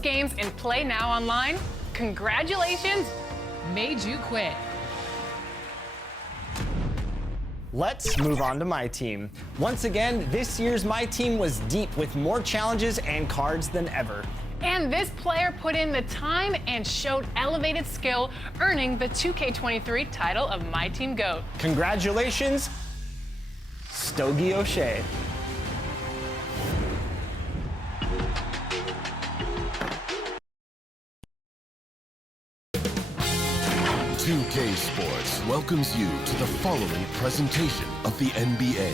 games and play now online? Congratulations! Made you quit. Let's move on to my team. Once again, this year's My Team was deep with more challenges and cards than ever. And this player put in the time and showed elevated skill, earning the 2K23 title of My Team GOAT. Congratulations, Stogie O'Shea. Two-K Sports welcomes you to the following presentation of the NBA.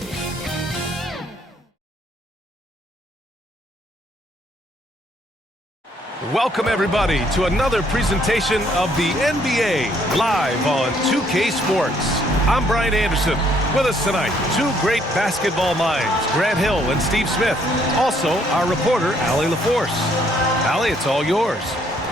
Welcome everybody to another presentation of the NBA live on 2K Sports. I'm Brian Anderson. With us tonight, two great basketball minds, Grant Hill and Steve Smith. Also, our reporter, Allie LaForce. Allie, it's all yours.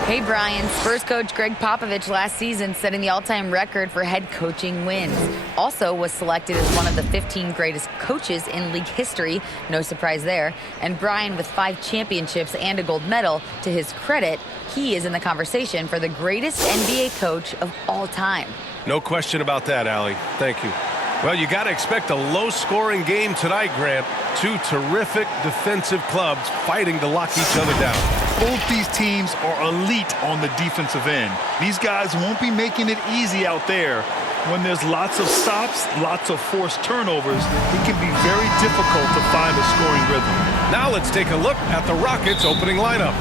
Hey, Brian. Spurs coach Greg Popovich last season setting the all-time record for head coaching wins. Also was selected as one of the 15 greatest coaches in league history. No surprise there. And Brian, with 5 championships and a gold medal, to his credit, he is in the conversation for the greatest NBA coach of all time. No question about that, Allie. Thank you. Well, you got to expect a low-scoring game tonight, Grant. Two terrific defensive clubs fighting to lock each other down. Both these teams are elite on the defensive end. These guys won't be making it easy out there. When there's lots of stops, lots of forced turnovers, it can be very difficult to find a scoring rhythm. Now let's take a look at the Rockets' opening lineup.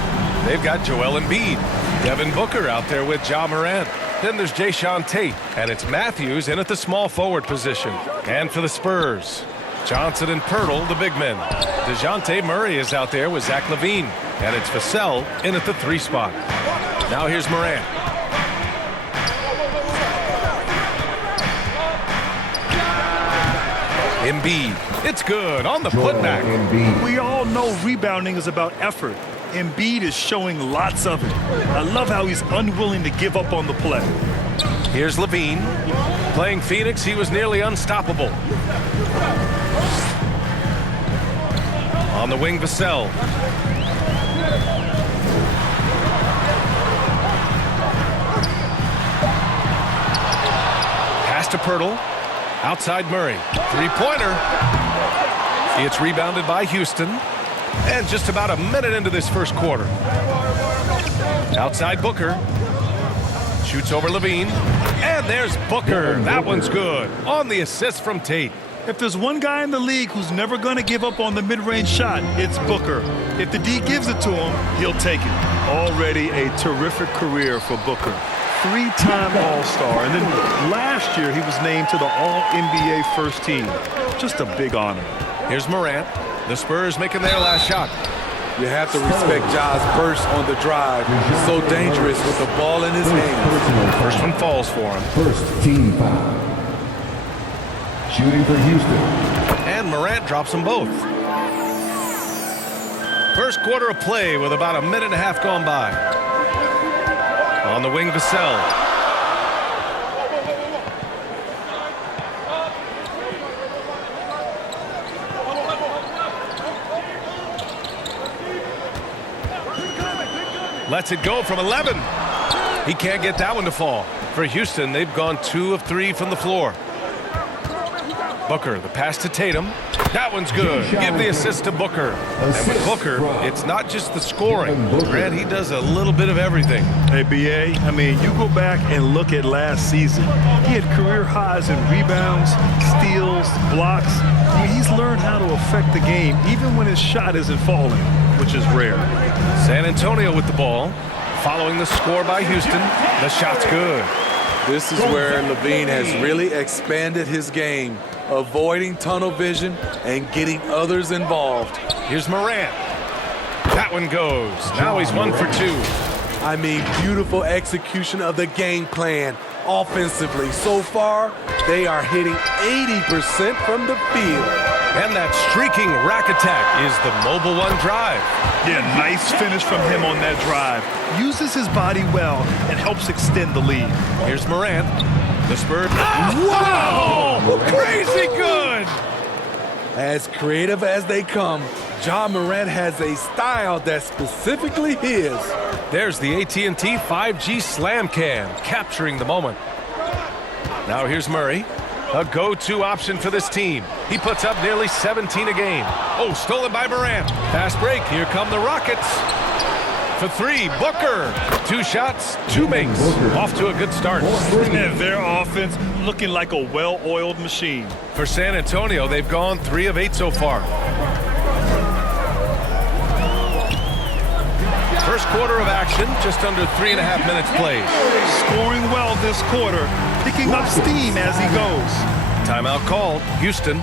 They've got Joel Embiid, Devin Booker out there with Ja Morant. Then there's Jae'Sean Tate, and it's Matthews in at the small forward position. And for the Spurs, Johnson and Pirtle, the big men. DeJounte Murray is out there with Zach LaVine, and it's Vassell in at the 3 spot. Now here's Morant. Embiid, it's good on the putback. We all know rebounding is about effort. Embiid is showing lots of it. I love how he's unwilling to give up on the play. Here's LaVine. Playing Phoenix, he was nearly unstoppable. On the wing, Vassell. Pass to Pirtle. Outside Murray. Three-pointer. It's rebounded by Houston. And just about a minute into this first quarter. Outside Booker. Shoots over LaVine. And there's Booker. That one's good. On the assist from Tate. If there's one guy in the league who's never going to give up on the mid-range shot, it's Booker. If the D gives it to him, he'll take it. Already a terrific career for Booker. 3-time All-Star, and then last year he was named to the All-NBA first team. Just a big honor. Here's Morant. The Spurs making their last shot. You have to respect Ja's burst on the drive. He's so dangerous with the ball in his hands. First one falls for him. First team foul. Shooting for Houston. And Morant drops them both. First quarter of play with about a minute and a half gone by. On the wing, Vassell. Lets it go from 11. He can't get that one to fall. For Houston, they've gone 2 of 3 from the floor. Booker, the pass to Tatum. That one's good. Give the assist to Booker. And with Booker, it's not just the scoring. Grant, he does a little bit of everything. Hey, B.A., I mean, you go back and look at last season. He had career highs in rebounds, steals, blocks. I mean, he's learned how to affect the game even when his shot isn't falling, which is rare. San Antonio with the ball. Following the score by Houston. The shot's good. This is where LaVine has really expanded his game, avoiding tunnel vision and getting others involved. Here's Morant. That one goes. Now he's 1 for 2. I mean, beautiful execution of the game plan offensively. So far, they are hitting 80% from the field. And that streaking rack attack is the Mobile One drive. Yeah, nice finish from him on that drive. Uses his body well and helps extend the lead. Here's Morant. The Spurs. Wow! Crazy good! As creative as they come, Ja Morant has a style that's specifically his. There's the AT&T 5G Slam Cam, capturing the moment. Now here's Murray, a go-to option for this team. He puts up nearly 17 a game. Oh, stolen by Morant. Fast break. Here come the Rockets. For three, Booker. 2 shots, 2 makes. Off to a good start. And their offense looking like a well-oiled machine. For San Antonio, they've gone 3 of 8 so far. First quarter of action, just under 3.5 minutes played. Scoring well this quarter, picking up steam as he goes. Timeout called, Houston.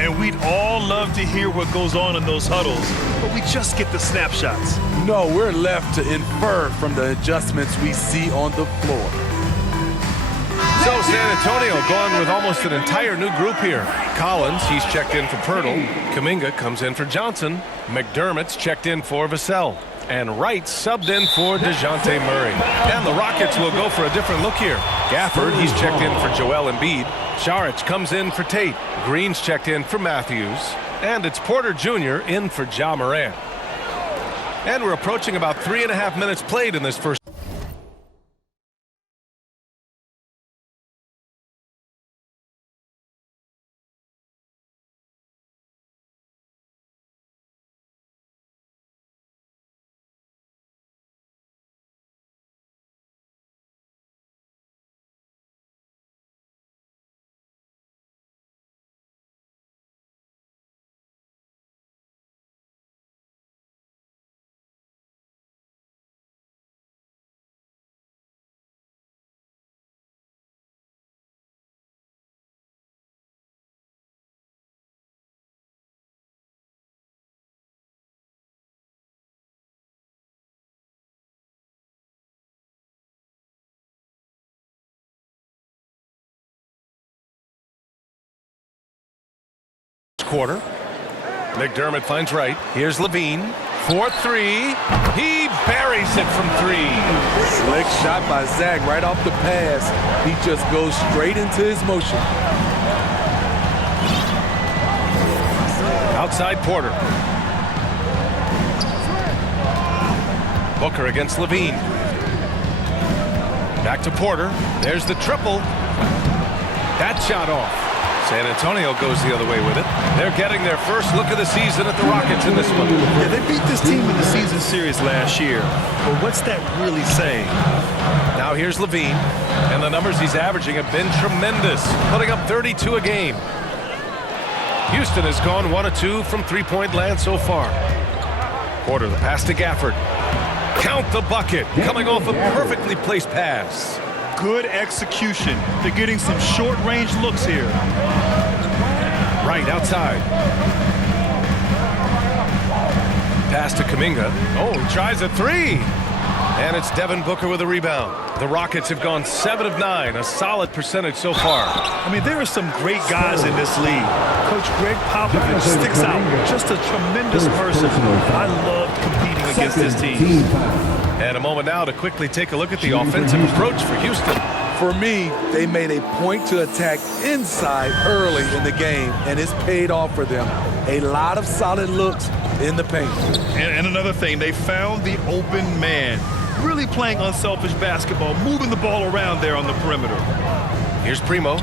And we'd all love to hear what goes on in those huddles, but we just get the snapshots. No, we're left to infer from the adjustments we see on the floor. So San Antonio going with almost an entire new group here. Collins, he's checked in for Pirtle. Kuminga comes in for Johnson. McDermott's checked in for Vassell. And Wright subbed in for DeJounte Murray. And the Rockets will go for a different look here. Gafford, he's checked in for Joel Embiid. Saric comes in for Tate. Green's checked in for Matthews. And it's Porter Jr. in for Ja Morant. And we're approaching about 3.5 minutes played in this first. Quarter. McDermott finds Wright. Here's Levine. 4-3. He buries it from 3. Slick shot by Zach right off the pass. He just goes straight into his motion. Outside Porter. Booker against Levine. Back to Porter. There's the triple. That shot off. San Antonio goes the other way with it. They're getting their first look of the season at the Rockets in this one. Yeah, they beat this team in the season series last year. But what's that really saying? Now here's Levine. And the numbers he's averaging have been tremendous, putting up 32 a game. Houston has gone 1 of 2 from three-point land so far. Porter, the pass to Gafford. Count the bucket, coming off a perfectly placed pass. Good execution. They're getting some short-range looks here. Right outside. Pass to Kuminga. Oh, he tries a 3. And it's Devin Booker with a rebound. The Rockets have gone 7 of 9, a solid percentage so far. I mean, there are some great guys in this league. Coach Greg Popovich sticks out. Just a tremendous person. I loved competing against this team. And a moment now to quickly take a look at the offensive approach for Houston. For me, they made a point to attack inside early in the game, and it's paid off for them. A lot of solid looks in the paint. And another thing, they found the open man. Really playing unselfish basketball, moving the ball around there on the perimeter. Here's Primo,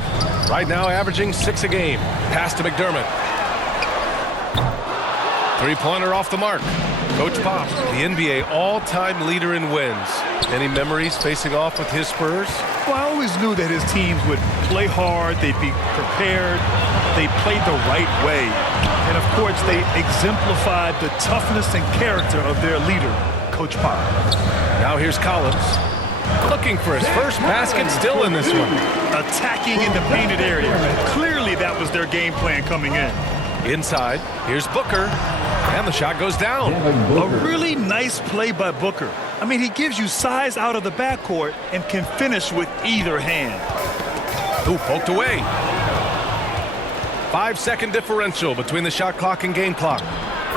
right now averaging 6 a game. Pass to McDermott. Three-pointer off the mark. Coach Pop, the NBA all-time leader in wins. Any memories facing off with his Spurs? Well, I always knew that his teams would play hard, they'd be prepared, they played the right way. And of course, they exemplified the toughness and character of their leader, Coach Pop. Now here's Collins, looking for his first basket, still in this one. Attacking in the painted area. Clearly that was their game plan coming in. Inside, here's Booker, and the shot goes down. A really nice play by Booker. I mean, he gives you size out of the backcourt and can finish with either hand. Ooh, poked away. 5-second differential between the shot clock and game clock.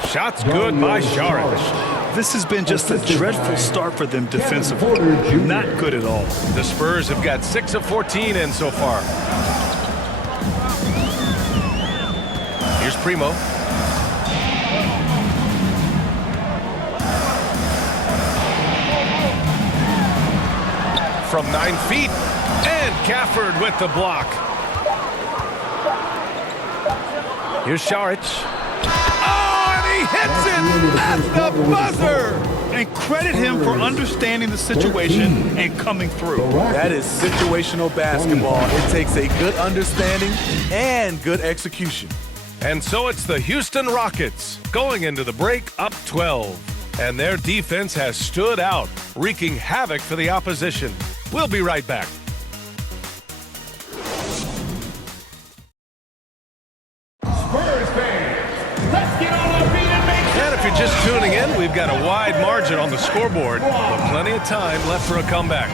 Shot's good by Saric. This has been just a dreadful start for them defensively. Not good at all. The Spurs have got 6 of 14 in so far. Here's Primo. from 9 feet. And Gafford with the block. Here's Saric. Oh, and he hits it! That's the buzzer! And credit him for understanding the situation and coming through. That is situational basketball. It takes a good understanding and good execution. And so it's the Houston Rockets going into the break up 12. And their defense has stood out, wreaking havoc for the opposition. We'll be right back. And if you're just tuning in, we've got a wide margin on the scoreboard, but plenty of time left for a comeback.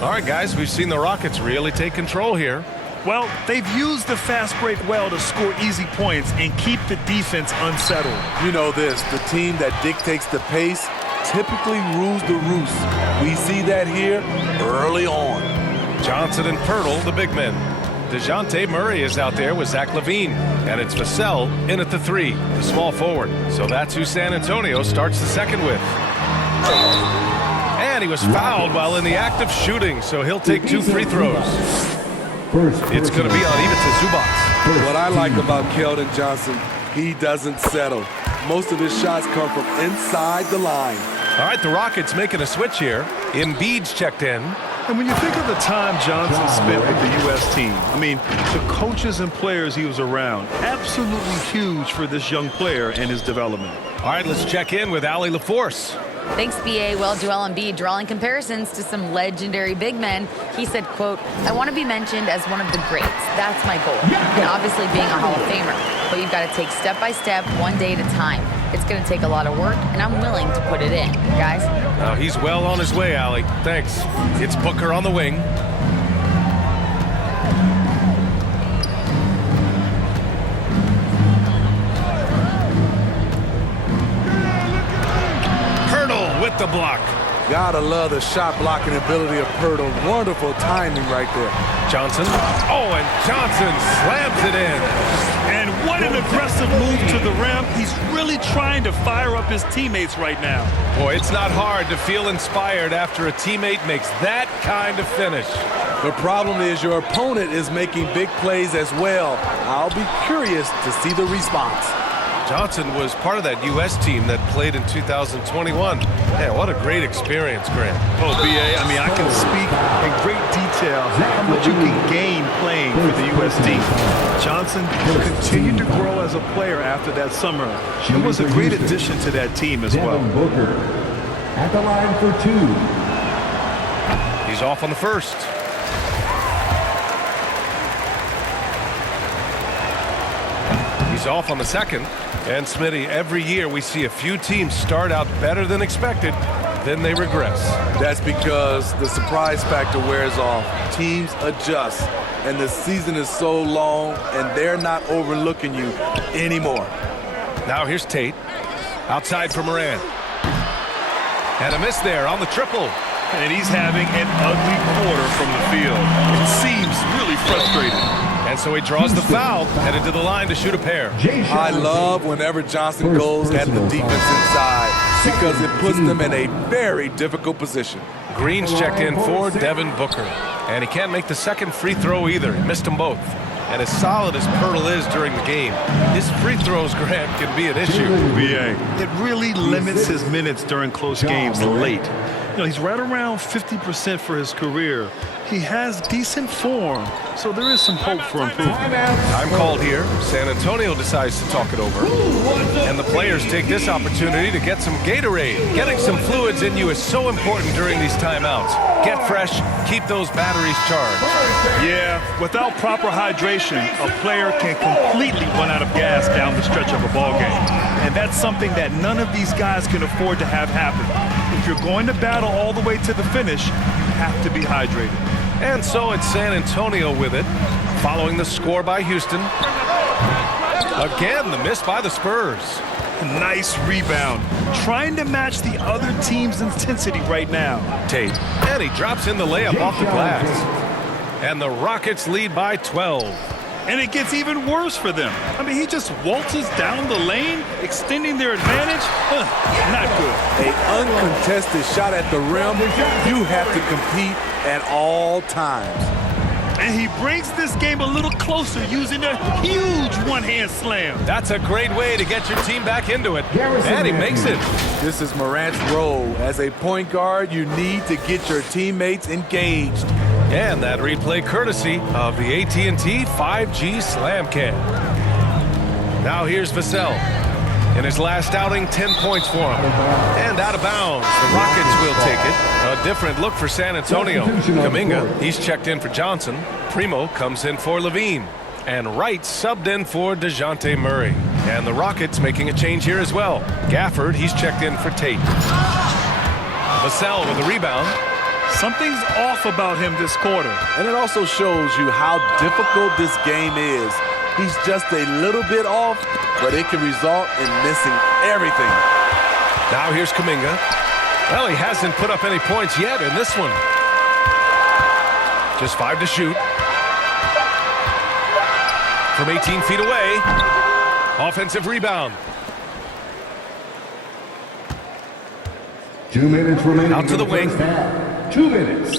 All right, guys, we've seen the Rockets really take control here. Well, they've used the fast break well to score easy points and keep the defense unsettled. You know this, the team that dictates the pace typically rules the roost. We see that here early on. Johnson and Pirtle, the big men. DeJounte Murray is out there with Zach LaVine. And it's Vassell in at the 3, the small forward. So that's who San Antonio starts the second with. And he was fouled while in the act of shooting, so he'll take 2 free throws. It's going to be on Ivica Zubac. What I like about Keldon Johnson, he doesn't settle. Most of his shots come from inside the line. All right, the Rockets making a switch here. Embiid's checked in. And when you think of the time Johnson spent with the U.S. team, I mean, the coaches and players he was around, absolutely huge for this young player and his development. All right, let's check in with Allie LaForce. Thanks, B.A. Well, Joel Embiid drawing comparisons to some legendary big men. He said, quote, "I want to be mentioned as one of the greats. That's my goal. And obviously being a Hall of Famer. But you've got to take step by step, one day at a time. It's going to take a lot of work, and I'm willing to put it in. Guys?" Now he's well on his way, Allie. Thanks. It's Booker on the wing. Hurdle with the block. Gotta love the shot blocking ability of Pirtle. Wonderful timing right there. Johnson. Oh, and Johnson slams it in. And what an aggressive move to the rim. He's really trying to fire up his teammates right now. Boy, it's not hard to feel inspired after a teammate makes that kind of finish. The problem is your opponent is making big plays as well. I'll be curious to see the response. Johnson was part of that U.S. team that played in 2021. Man, what a great experience, Grant. Oh, B.A., I mean, I can speak in great detail what you can gain playing for the U.S. team. Johnson continued to grow as a player after that summer. He was a great addition to that team as well. Booker at the line for 2. He's off on the first. He's off on the second. And Smitty, every year we see a few teams start out better than expected, then they regress. That's because the surprise factor wears off. Teams adjust, and the season is so long, and they're not overlooking you anymore. Now here's Tate. Outside for Moran. And a miss there on the triple. And he's having an ugly quarter from the field. It seems really frustrating. And so he draws the foul, headed to the line to shoot a pair. I love whenever Johnson goes at the defense inside because it puts them in a very difficult position. Green's checked in for Devin Booker. And he can't make the second free throw either. He missed them both. And as solid as Pirtle is during the game, his free throws, Grant, can be an issue. BA. It really limits his minutes during close games late. You know, he's right around 50% for his career. He has decent form, so there is some hope for improvement. Time called here. San Antonio decides to talk it over. And the players take this opportunity to get some Gatorade. Getting some fluids in you is so important during these timeouts. Get fresh, keep those batteries charged. Yeah, without proper hydration, a player can completely run out of gas down the stretch of a ball game. And that's something that none of these guys can afford to have happen. If you're going to battle all the way to the finish, you have to be hydrated. And so it's San Antonio with it, following the score by Houston. Again, the miss by the Spurs. Nice rebound. Trying to match the other team's intensity right now. Tate. And he drops in the layup off the glass. And the Rockets lead by 12. And it gets even worse for them. I mean, he just waltzes down the lane, extending their advantage. Not good. An uncontested shot at the rim. You have to compete at all times. And he brings this game a little closer using a huge one-hand slam. That's a great way to get your team back into it. And he makes it. This is Morant's role. As a point guard, you need to get your teammates engaged. And that replay courtesy of the AT&T 5G Slam Cam. Now here's Vassell. In his last outing, 10 points for him. And out of bounds. The Rockets will take it. A different look for San Antonio. Kuminga, he's checked in for Johnson. Primo comes in for LaVine. And Wright subbed in for DeJounte Murray. And the Rockets making a change here as well. Gafford, he's checked in for Tate. Vassell with the rebound. Something's off about him this quarter. And it also shows you how difficult this game is. He's just a little bit off, but it can result in missing everything. Now here's Kuminga. Well, he hasn't put up any points yet in this one. Just 5 to shoot. from 18 feet away. Offensive rebound. 2 minutes remaining. Out to the wing. 2 minutes.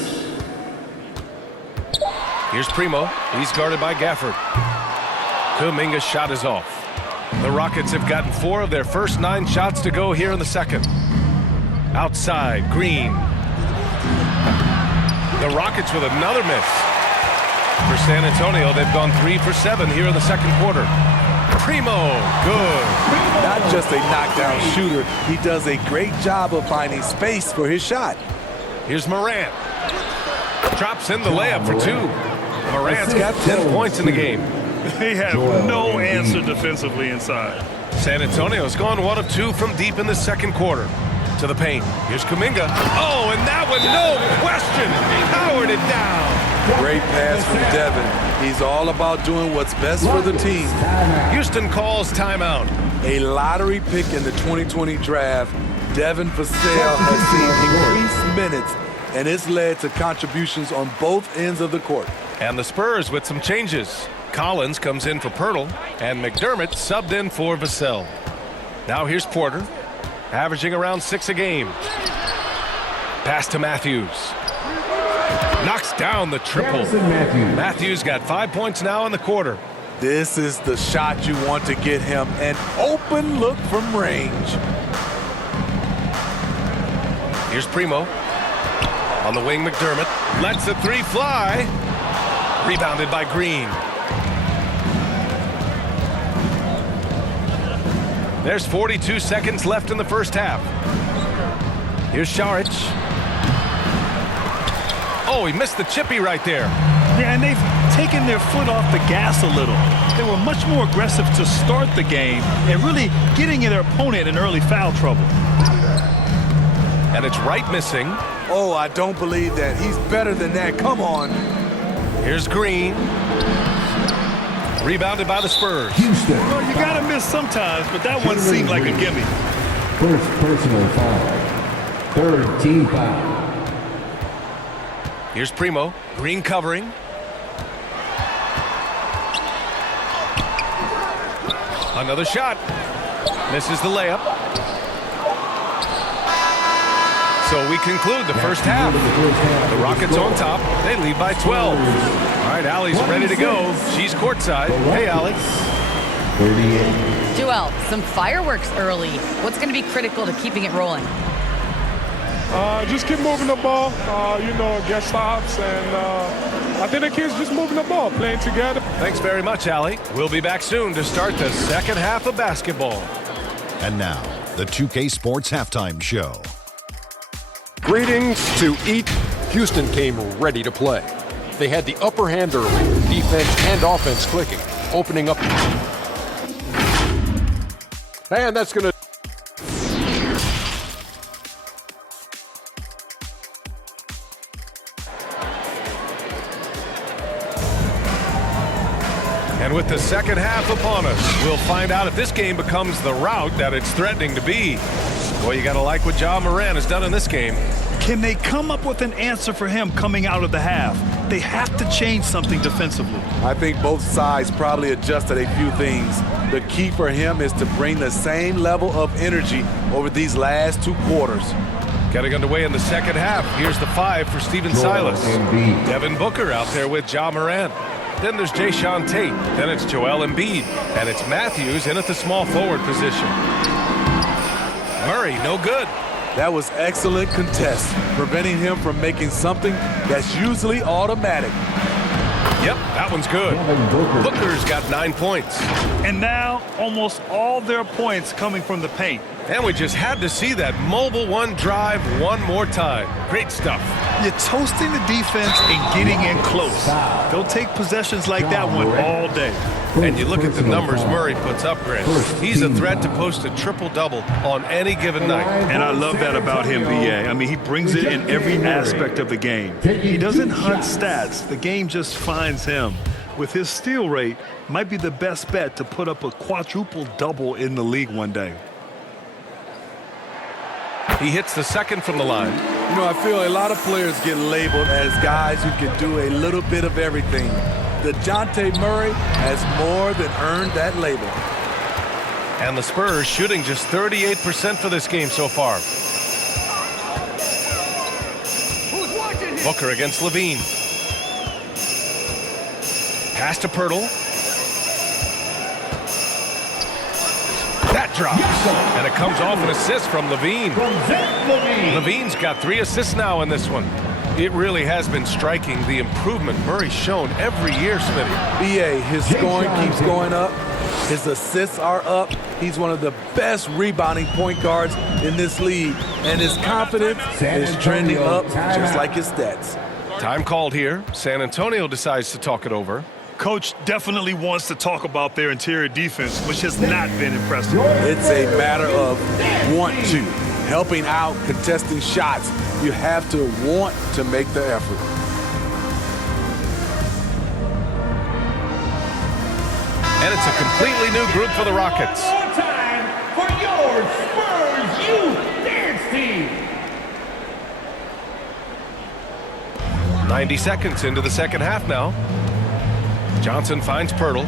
Here's Primo. He's guarded by Gafford. Kuminga's shot is off. The Rockets have gotten 4 of their first 9 shots to go here in the second. Outside, Green. The Rockets with another miss. For San Antonio, they've gone 3 for 7 here in the second quarter. Primo, good. Not just a knockdown shooter, he does a great job of finding space for his shot. Here's Morant. Drops in the layup for 2. Morant's got 10 points in the game. They have no answer defensively inside. San Antonio's gone 1 of 2 from deep in the second quarter. To the paint. Here's Kuminga. Oh, and that one, no question, powered it down. Great pass from Devin. He's all about doing what's best for the team. Houston calls timeout. A lottery pick in the 2020 draft, Devin Vassell has seen increased minutes, and it's led to contributions on both ends of the court. And the Spurs with some changes. Collins comes in for Pirtle, and McDermott subbed in for Vassell. Now here's Porter, averaging around 6 a game. Pass to Matthews. Knocks down the triple. Matthews got 5 points now in the quarter. This is the shot you want to get him, an open look from range. Here's Primo. On the wing, McDermott lets the 3 fly. Rebounded by Green. There's 42 seconds left in the first half. Here's Šarić. Oh, he missed the chippy right there. Yeah, and they've taken their foot off the gas a little. They were much more aggressive to start the game and really getting their opponent in early foul trouble. And it's Wright missing. Oh, I don't believe that. He's better than that. Come on. Here's Green. Rebounded by the Spurs. Houston. Well, you got to miss sometimes, but that one seemed like a gimme. First personal foul. Third team foul. Here's Primo. Green covering. Another shot. Misses the layup. So we conclude the first half. The Rockets on top. They lead by 12. All right, Allie's ready to go. She's courtside. Hey, Allie. 38. Joel, some fireworks early. What's going to be critical to keeping it rolling? Just keep moving the ball, get stops, and I think the kids just moving the ball, playing together. Thanks very much, Allie. We'll be back soon to start the second half of basketball. And now, the 2K Sports Halftime Show. Greetings to eat. Houston came ready to play. They had the upper hand early, defense and offense clicking, opening up. And that's going to... And with the second half upon us, we'll find out if this game becomes the rout that it's threatening to be. Boy, you got to like what Ja Morant has done in this game. Can they come up with an answer for him coming out of the half? They have to change something defensively. I think both sides probably adjusted a few things. The key for him is to bring the same level of energy over these last 2 quarters. Getting underway in the second half. Here's the 5 for Stephen Silas. Devin Booker out there with Ja Morant. Then there's Jayshawn Tate. Then it's Joel Embiid. And it's Matthews in at the small forward position. Murray, no good. That was excellent contest, preventing him from making something that's usually automatic. Yep, that one's good. Booker's got 9 points. And now almost all their points coming from the paint. And we just had to see that mobile one drive one more time. Great stuff. You're toasting the defense and getting in close. They'll take possessions like that one all day. And you look at the numbers Murray puts up, Chris. He's a threat to post a triple-double on any given night. And I love that about him, B.A. I mean, he brings it in every aspect of the game. He doesn't hunt stats. The game just finds him. With his steal rate, might be the best bet to put up a quadruple-double in the league one day. He hits the second from the line. You know, I feel a lot of players get labeled as guys who can do a little bit of everything. DeJounte Murray has more than earned that label. And the Spurs shooting just 38% for this game so far. Booker against Levine. Pass to Pirtle. That drops. And it comes off an assist from Levine. Levine's got 3 assists now in this one. It really has been striking the improvement Murray's shown every year, Smitty. BA, his scoring keeps going up. His assists are up. He's one of the best rebounding point guards in this league. And his confidence is trending up just like his stats. Time called here. San Antonio decides to talk it over. Coach definitely wants to talk about their interior defense, which has not been impressive. It's a matter of want to. Helping out, contesting shots. You have to want to make the effort. And it's a completely new group for the Rockets. Time for your Spurs Youth Dance Team. 90 seconds into the second half now. Johnson finds Pirtle.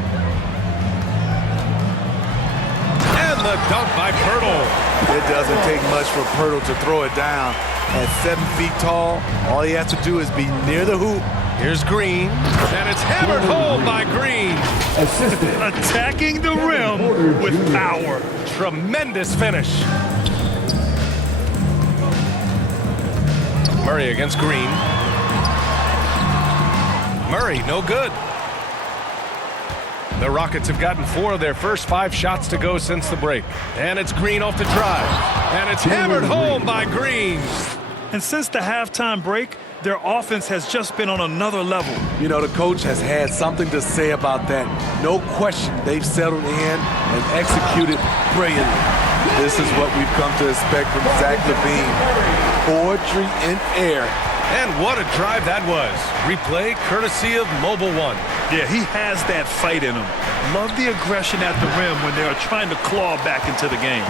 And the dunk by Pirtle. It doesn't take much for Pirtle to throw it down. At 7 feet tall, all he has to do is be near the hoop. Here's Green, and it's hammered home by Green. Assistant. Attacking the rim with power. Tremendous finish. Murray against Green. Murray, no good. The Rockets have gotten 4 of their first 5 shots to go since the break. And it's Green off the drive. And it's hammered home by Green. And since the halftime break, their offense has just been on another level. You know, the coach has had something to say about that. No question, they've settled in and executed brilliantly. This is what we've come to expect from Zach LaVine. Poetry in air. And what a drive that was. Replay courtesy of Mobile One. Yeah, he has that fight in him. Love the aggression at the rim when they are trying to claw back into the game.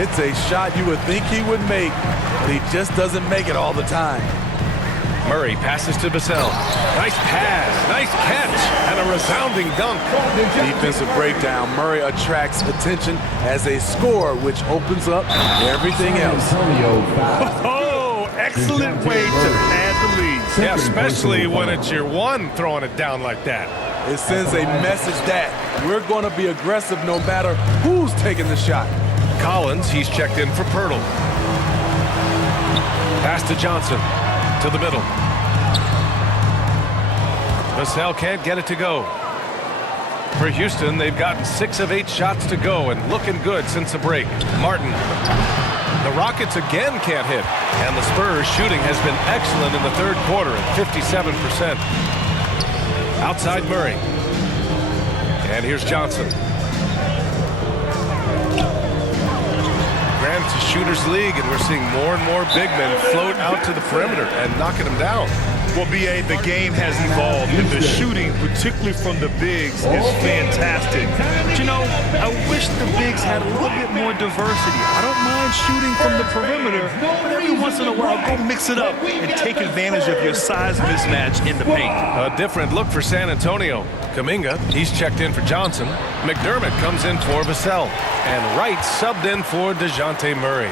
It's a shot you would think he would make, but he just doesn't make it all the time. Murray passes to Vassell. Nice pass, nice catch, and a resounding dunk. Defensive breakdown. Murray attracts attention as a scorer, which opens up everything else. Oh, excellent way to pad the lead. Yeah, especially when it's your one throwing it down like that. It sends a message that we're going to be aggressive no matter who's taking the shot. Collins, he's checked in for Pirtle. Pass to Johnson. To the middle. Vassell can't get it to go. For Houston, they've gotten 6 of 8 shots to go and looking good since the break. Martin. The Rockets again can't hit. And the Spurs shooting has been excellent in the third quarter at 57%. Outside Murray. And here's Johnson. It's a shooter's league, and we're seeing more and more big men float out to the perimeter and knocking them down. Well, BA, the game has evolved, and the shooting, particularly from the bigs, is fantastic. But, you know, I wish the bigs had a little bit more diversity. I don't mind shooting from the perimeter, but every once in a while, go mix it up and take advantage of your size mismatch in the paint. A different look for San Antonio. Kuminga, he's checked in for Johnson. McDermott comes in for Vassell. And Wright subbed in for DeJounte Murray.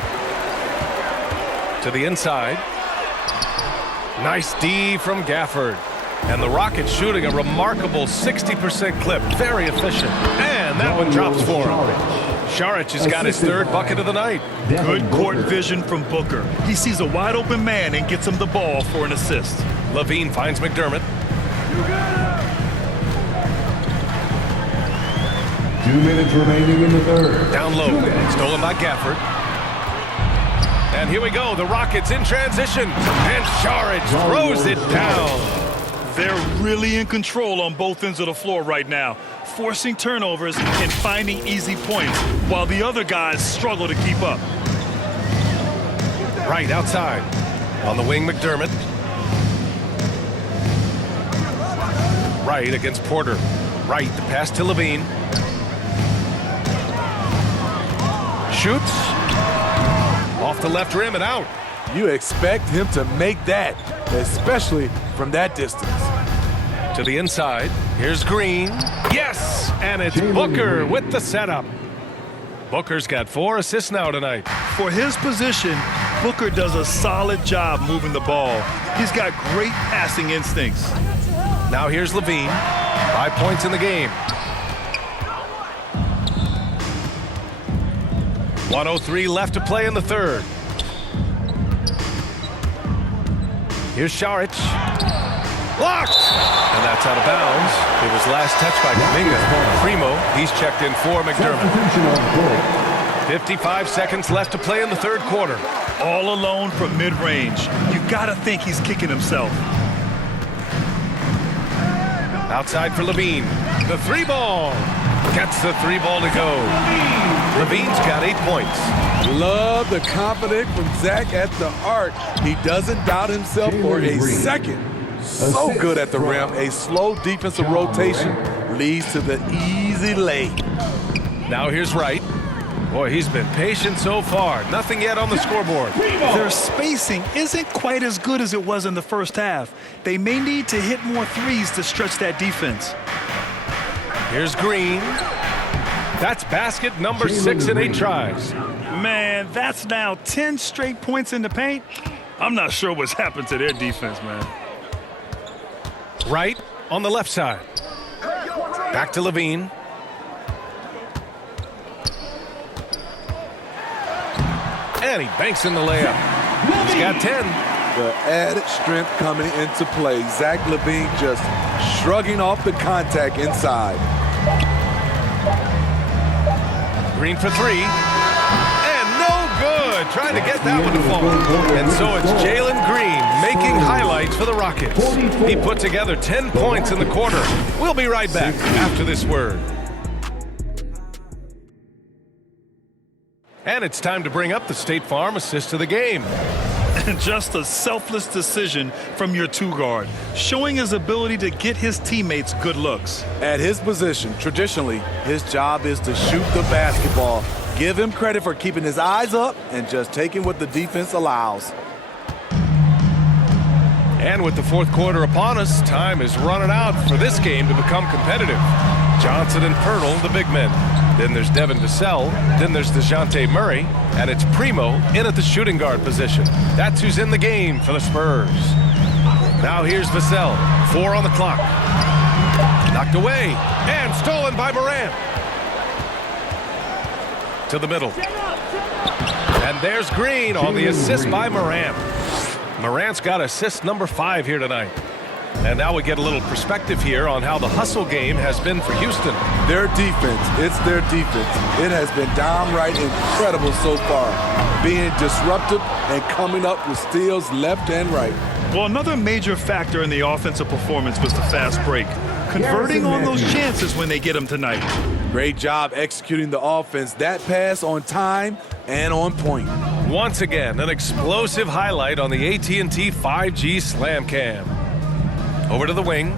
To the inside. Nice D from Gafford. And the Rockets shooting a remarkable 60% clip. Very efficient. And that one drops for him. Saric has got his 3rd bucket of the night. Good court vision from Booker. He sees a wide open man and gets him the ball for an assist. Levine finds McDermott. 2 minutes remaining in the third. Down low. Stolen by Gafford. And here we go. The Rockets in transition. And Saric throws it down. They're really in control on both ends of the floor right now, forcing turnovers and finding easy points, while the other guys struggle to keep up. Right outside. On the wing, McDermott. Right against Porter. Right, the pass to Levine. Shoots. Off the left rim and out. You expect him to make that, especially from that distance. To the inside. Here's Green. Yes! And it's Booker with the setup. Booker's got 4 assists now tonight. For his position, Booker does a solid job moving the ball. He's got great passing instincts. Now here's Levine. 5 points in the game. 1:03 left to play in the third. Here's Šarić. Blocked! And that's out of bounds. It was last touched by Kuminga. Primo, he's checked in for McDermott. 55 seconds left to play in the third quarter. All alone from mid-range. You gotta think he's kicking himself. Outside for Levine. The 3-ball. Gets the 3-ball to go. Levine's got 8 points. Love the confidence from Zach at the arc. He doesn't doubt himself for a second. So good at the rim. A slow defensive rotation leads to the easy lay. Now here's Wright. Boy, he's been patient so far. Nothing yet on the scoreboard. Their spacing isn't quite as good as it was in the first half. They may need to hit more threes to stretch that defense. Here's Green. That's basket number 6 in 8 tries. Man, that's now 10 straight points in the paint. I'm not sure what's happened to their defense, man. Wright on the left side. Back to Levine. And he banks in the layup. He's got 10. The added strength coming into play. Zach LaVine just shrugging off the contact inside. Green for 3. And no good. Trying to get that one to fall. And so it's Jalen Green making highlights for the Rockets. He put together 10 points in the quarter. We'll be right back after this word. And it's time to bring up the State Farm assist of the game. Just a selfless decision from your 2-guard, showing his ability to get his teammates good looks. At his position, traditionally, his job is to shoot the basketball. Give him credit for keeping his eyes up and just taking what the defense allows. And with the fourth quarter upon us, time is running out for this game to become competitive. Johnson and Poeltl, the big men. Then there's Devin Vassell. Then there's DeJounte Murray. And it's Primo in at the shooting guard position. That's who's in the game for the Spurs. Now here's Vassell. 4 on the clock. Knocked away. And stolen by Morant. To the middle. And there's Green on the assist by Morant. Morant's got assist number 5 here tonight. And now we get a little perspective here on how the hustle game has been for Houston. Their defense, it's their defense. It has been downright incredible so far, being disruptive and coming up with steals left and right. Well, another major factor in the offensive performance was the fast break, converting on those chances when they get them tonight. Great job executing the offense. That pass on time and on point. Once again, an explosive highlight on the AT&T 5G Slam Cam. Over to the wing.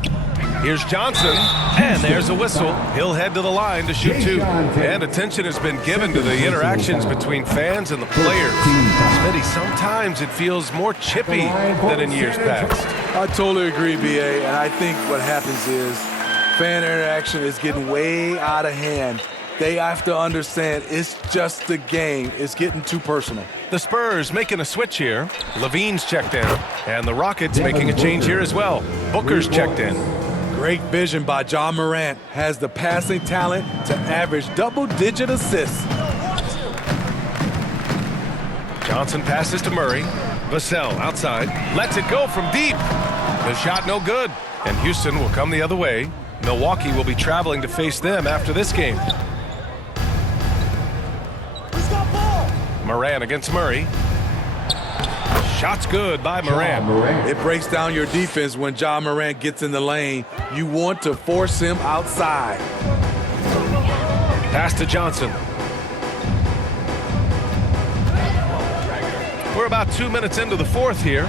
Here's Johnson, and there's a whistle. He'll head to the line to shoot 2. And attention has been given to the interactions between fans and the players. Smitty, sometimes it feels more chippy than in years past. I totally agree, BA, and I think what happens is fan interaction is getting way out of hand. They have to understand it's just the game. It's getting too personal. The Spurs making a switch here. Levine's checked in. And the Rockets making a change here as well. Booker's checked in. Great vision by John Morant. Has the passing talent to average double-digit assists. Johnson passes to Murray. Vassell outside. Lets it go from deep. The shot no good. And Houston will come the other way. Milwaukee will be traveling to face them after this game. Morant against Murray. Shot's good by Morant. It breaks down your defense when John Morant gets in the lane. You want to force him outside. Pass to Johnson. We're about 2 minutes into the fourth here.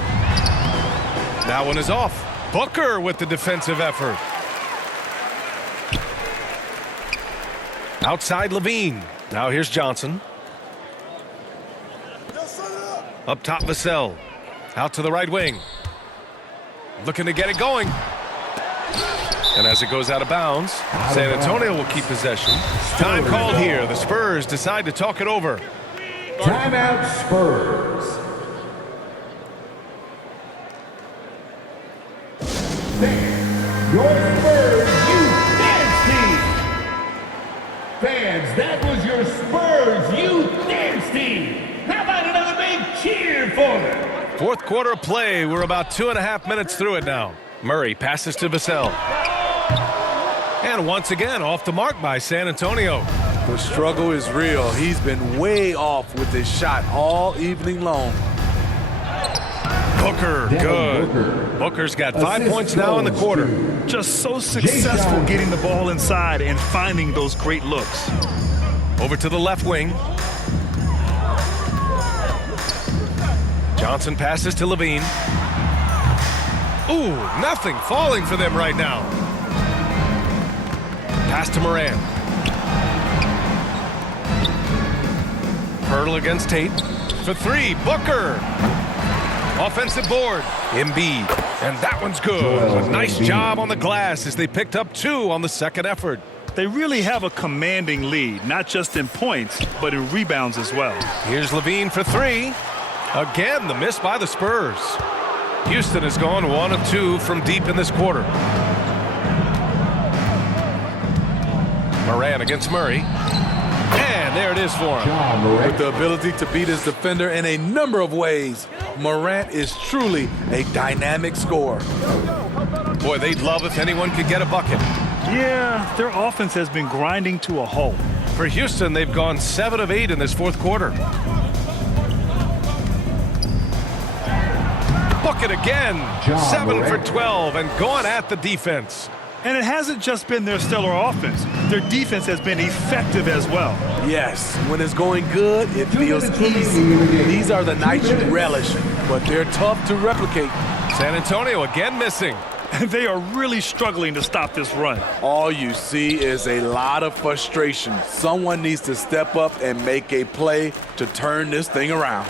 That one is off. Booker with the defensive effort. Outside Levine. Now here's Johnson. Up top, Vassell. Out to the right wing. Looking to get it going. And as it goes out of bounds, San Antonio will keep possession. Time called here. The Spurs decide to talk it over. Timeout Spurs. Fans, your Spurs Youth Dance Team. Fans, that was your Spurs Youth Dance Team. How about another big cheer for them? Fourth quarter of play. We're about 2.5 minutes through it now. Murray passes to Vassell. And once again, off the mark by San Antonio. The struggle is real. He's been way off with his shot all evening long. Booker, good. Booker's got 5 points now in the quarter. Just so successful getting the ball inside and finding those great looks. Over to the left wing. Johnson passes to Levine. Ooh, nothing falling for them right now. Pass to Moran. Hurdle against Tate. For three, Booker. Offensive board. Embiid. And that one's good. A nice job on the glass as they picked up 2 on the second effort. They really have a commanding lead, not just in points, but in rebounds as well. Here's Levine for 3. Again, the miss by the Spurs. Houston has gone 1 of 2 from deep in this quarter. Moran against Murray. And there it is for him. With the ability to beat his defender in a number of ways, Morant is truly a dynamic scorer. Boy, they'd love if anyone could get a bucket. Yeah, their offense has been grinding to a halt. For Houston, they've gone 7 of 8 in this fourth quarter. Bucket again. 7 for 12 and going at the defense. And it hasn't just been their stellar offense. Their defense has been effective as well. Yes, when it's going good, it feels easy. These are the nights you relish, but they're tough to replicate. San Antonio again missing. And they are really struggling to stop this run. All you see is a lot of frustration. Someone needs to step up and make a play to turn this thing around.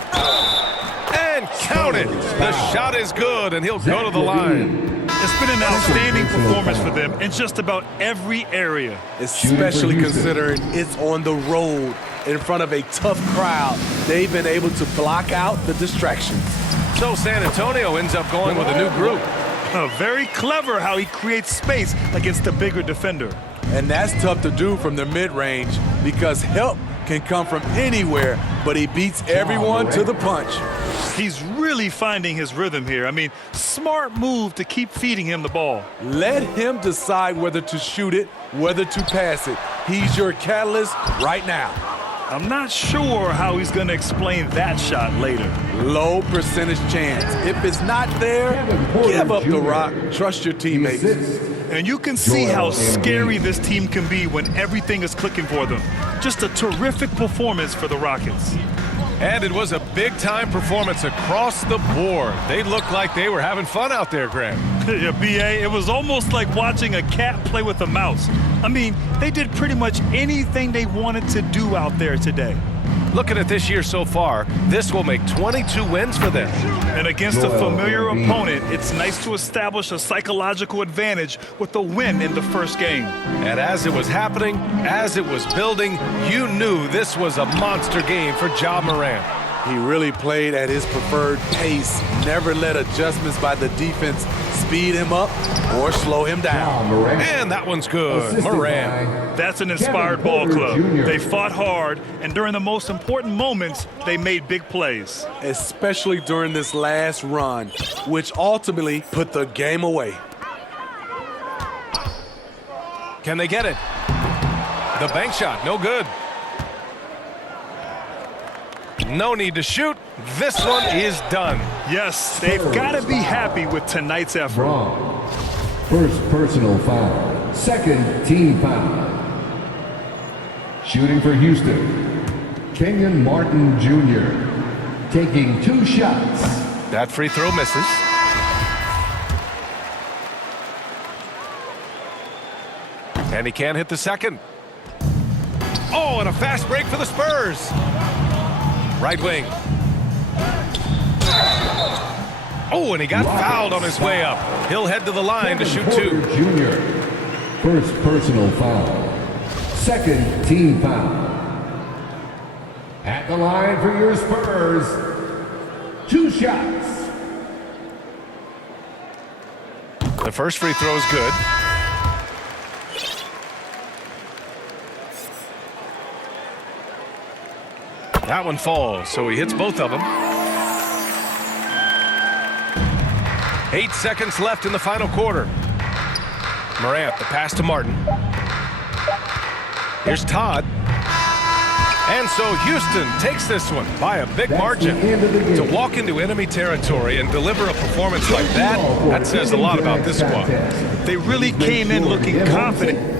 And count it. The shot is good, and he'll go to the line. It's been an outstanding performance for them in just about every area. Especially considering it's on the road in front of a tough crowd. They've been able to block out the distractions. So San Antonio ends up going with a new group. Very clever how he creates space against the bigger defender. And that's tough to do from the mid-range because help can come from anywhere, but he beats everyone to the punch. He's really finding his rhythm here. I mean, smart move to keep feeding him the ball. Let him decide whether to shoot it, whether to pass it. He's your catalyst right now. I'm not sure how he's going to explain that shot later. Low percentage chance. If it's not there, give up the rock. Trust your teammates. And you can see how scary this team can be when everything is clicking for them. Just a terrific performance for the Rockets. And it was a big-time performance across the board. They looked like they were having fun out there, Grant. Yeah, B.A., it was almost like watching a cat play with a mouse. I mean, they did pretty much anything they wanted to do out there today. Looking at this year so far, this will make 22 wins for them. And against a familiar opponent, it's nice to establish a psychological advantage with a win in the first game. And as it was happening, as it was building, you knew this was a monster game for Ja Morant. He really played at his preferred pace, never let adjustments by the defense speed him up or slow him down. And that one's good. Morant. That's an inspired ball club. They fought hard, and during the most important moments, they made big plays. Especially during this last run, which ultimately put the game away. Can they get it? The bank shot, no good. No need to shoot. This one is done. Yes, they've got to be happy with tonight's effort. Wrong. First personal foul. Second team foul. Shooting for Houston, Kenyon Martin Jr. taking 2 shots. That free throw misses. And he can't hit the second. Oh, and a fast break for the Spurs. Right wing. Oh, and he got fouled on his way up. He'll head to the line to shoot 2. Jr. First personal foul. Second team foul. At the line for your Spurs, 2 shots. The first free throw is good. That one falls, so he hits both of them. 8 seconds left in the final quarter. Morant, the pass to Martin. Here's Todd. And so Houston takes this one by a big margin. To walk into enemy territory and deliver a performance like that, that says a lot about this squad. They really came in looking confident.